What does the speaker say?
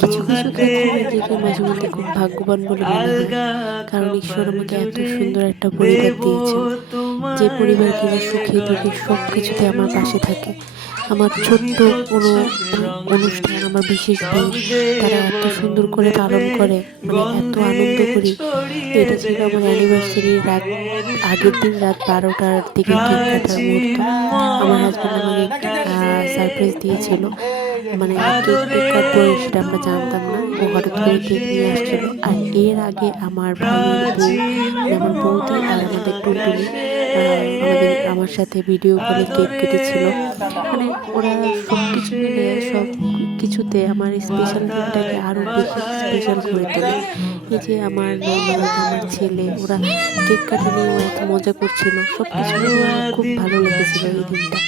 কিছু কিছু ক্ষেত্রে নিজেকে মাঝে মধ্যে খুব ভাগ্যবান বলে মনে হয়, কারণ ঈশ্বর আমাকে এত সুন্দর একটা পরিবার দিয়েছেন, যে পরিবার কিনা সুখে দুঃখে সব কিছুতে আমার পাশে থাকে। আমার ছোট্ট কোনো অনুষ্ঠান, আমার বিশেষ দিন তারা এত সুন্দর করে পালন করে, মানে এত আনন্দ করি। এটা ছিল আমার অ্যানিভার্সারির রাত, আগের দিন রাত 12টার দিকে কেক কাটার মুহূর্ত। আমার হাজব্যান্ড আমাকে সারপ্রাইজ দিয়েছিল, মানে কেক কাটবো সেটা আমরা জানতাম না। ও হঠাৎ করে কেক নিয়ে আসছিল। আর এর আগে আমার ভাইয়ের বউ, মানে আমার বৌদি আর আমাদের টুনটুনি আমার সাথে ভিডিও কলে কেক কেটেছিল। মানে ওরা সব কিছু মিলে সব কিছুতে আমার স্পেশাল দিনটাকে আরো বেশি স্পেশাল করে তোলে। এই যে আমার ননদ, আমার ছেলে, ওরা কেক কাটা নিয়ে এত মজা করছিল, সব কিছু মিলিয়ে আমার খুব ভালো লেগেছিল এই দিনটা।